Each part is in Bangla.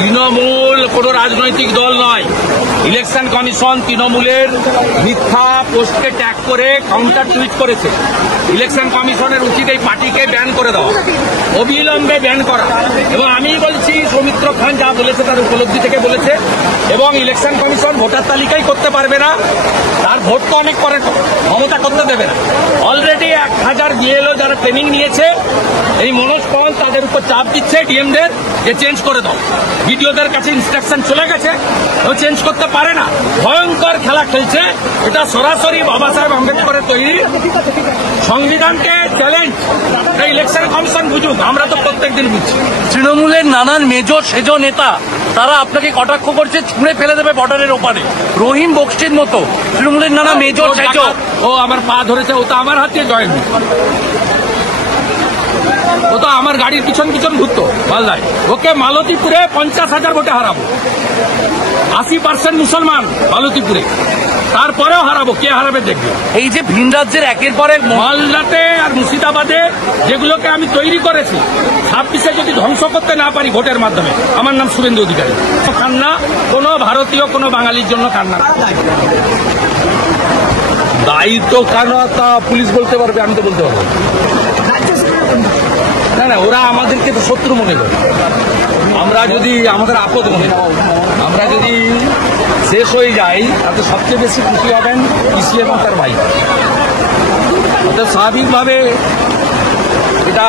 তৃণমূল কোন রাজনৈতিক দল নয়। ইলেকশন কমিশন তৃণমূলের মিথ্যা পোস্টকে ট্যাগ করে কাউন্টার টুইট করেছে। ইলেকশন কমিশনের উচিত এই পার্টিকে ব্যান করে দেওয়া, অবিলম্বে ব্যান করা। এবং আমি বলছি সৌমিত্র খান যা বলেছে তার উপলব্ধি থেকে বলেছে, এবং ইলেকশন কমিশন ভোটার তালিকাই করতে পারবে না, তার ভোট তো অনেক পরে মমতা করতে দেবে না। অলরেডি 1000 বিএলও যারা ট্রেনিং নিয়েছে, এই মনোজ পল তাদের উপর চাপ দিচ্ছে ডিএমদের যে চেঞ্জ করে দাও। বিডিওদের কাছে ইনস্ট্রাকশন চলে গেছে, ও চেঞ্জ করতে পারে না। ভয়ঙ্কর খেলা খেলছে। এটা সরাসরি বাবা সাহেব আম্বেদকরের তৈরি সংবিধানকে চ্যালেঞ্জ। ইলেকশন কমিশন বুঝুক, আমরা তো প্রত্যেকদিন বুঝছি। তৃণমূলের নানান মেজো সেজো নেতা তারা আপনাকে কটাক্ষ করছে, ছুঁড়ে ফেলে দেবে বর্ডারের ওপারে। রহিম বক্সির মতো তৃণমূলের নানা মেজো সেজো। ও আমার পা ধরেছে, ও তো আমার হাতে জয়েন, ও তো আমার গাড়ির পিছন পিছন ঘুরতো মালদায়। ওকে মালতীপুরে 50,000 ভোটে হারাবো। 80% মুসলমান মালতীপুরে, তারপরেও হারাবো। কে হারাবে দেখবে। এই যে ভিন রাজ্যের একের পর এক মালদাতে আর মুর্শিদাবাদে যেগুলোকে আমি তৈরি করেছি, 26-এ যদি ধ্বংস করতে না পারি ভোটের মাধ্যমে, আমার নাম শুভেন্দু অধিকারী। কান্না কোনো ভারতীয় কোনো বাঙালির জন্য কান্না। দায়িত্ব কেন তা পুলিশ বলতে পারবে, আমি তো বলতে পারবো না। না, ওরা আমাদেরকে তো শত্রু মনে করে। আমরা যদি আমাদের আপদ মনে করি, আমরা যদি শেষ হয়ে যাই, তাতে সবচেয়ে বেশি খুশি হবেন পিসি এবং তার ভাই। অর্থাৎ স্বাভাবিকভাবে এটা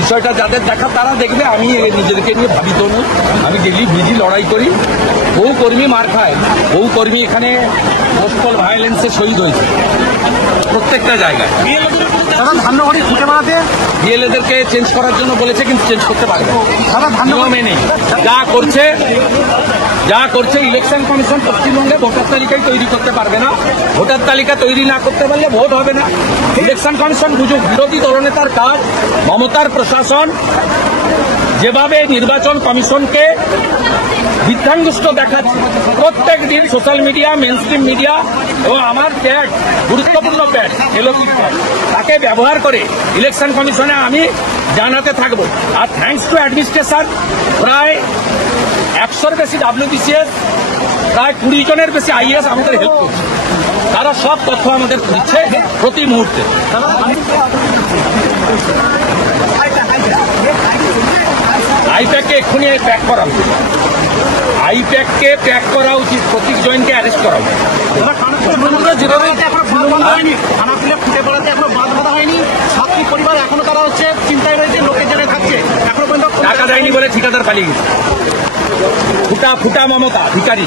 বিষয়টা যাদের দেখা তারা দেখবে। আমি নিজেদেরকে নিয়ে ভাবিত নই। আমি ডেলি ভিজি লড়াই করি। বহু কর্মী মার খায়, বহু কর্মী এখানে পোস্টাল ভায়োলেন্সে শহীদ হয়েছে প্রত্যেকটা জায়গায়। বিএলএদেরকে চেঞ্জ করার জন্য বলেছে, কিন্তু চেঞ্জ করতে পারবে নিয়মে নেই। যা করছে ইলেকশন কমিশন পশ্চিমবঙ্গে ভোটার তালিকায় তৈরি করতে পারবে না। ভোটার তালিকা তৈরি না করতে পারলে ভোট হবে না। ইলেকশন কমিশন বুঝুক, বিরোধী দলনেতার কাজ। মমতার প্রশাসন যেভাবে নির্বাচন কমিশনকে বিধ্বস্ত দেখাচ্ছে প্রত্যেক দিন সোশ্যাল মিডিয়া, মেইনস্ট্রিম মিডিয়া এবং আমার প্যাড, গুরুত্বপূর্ণ প্যাড এলোকিট প্যাড, তাকে ব্যবহার করে ইলেকশন কমিশনে আমি জানাতে থাকবো। আর থ্যাঙ্কস টু অ্যাডমিনিস্ট্রেশন, প্রায় 100-র বেশি WBCS, প্রায় 20 জনের বেশি IAS আমাদের হেল্প করছে। তারা সব তথ্য আমাদের দিচ্ছে প্রতি মুহূর্তে। আইপ্যাককে এক্ষুনি প্যাক করা উচিত। আইপ্যাককে প্যাক করা উচিত। প্রতীক জৈনকে অ্যারেস্ট করা উচিত। যেভাবে ফুটে পড়াতে এখনো বাদ বাঁধা হয়নি। ছাত্রী পরিবার এখনো তারা হচ্ছে চিন্তায় রয়েছে, লোকের জন্য থাকছে। এখনো পর্যন্ত টাকা দেয়নি বলে ঠিকাদার পালিয়ে গেছে। ফুটা ফুটা মমতা ভিখারি।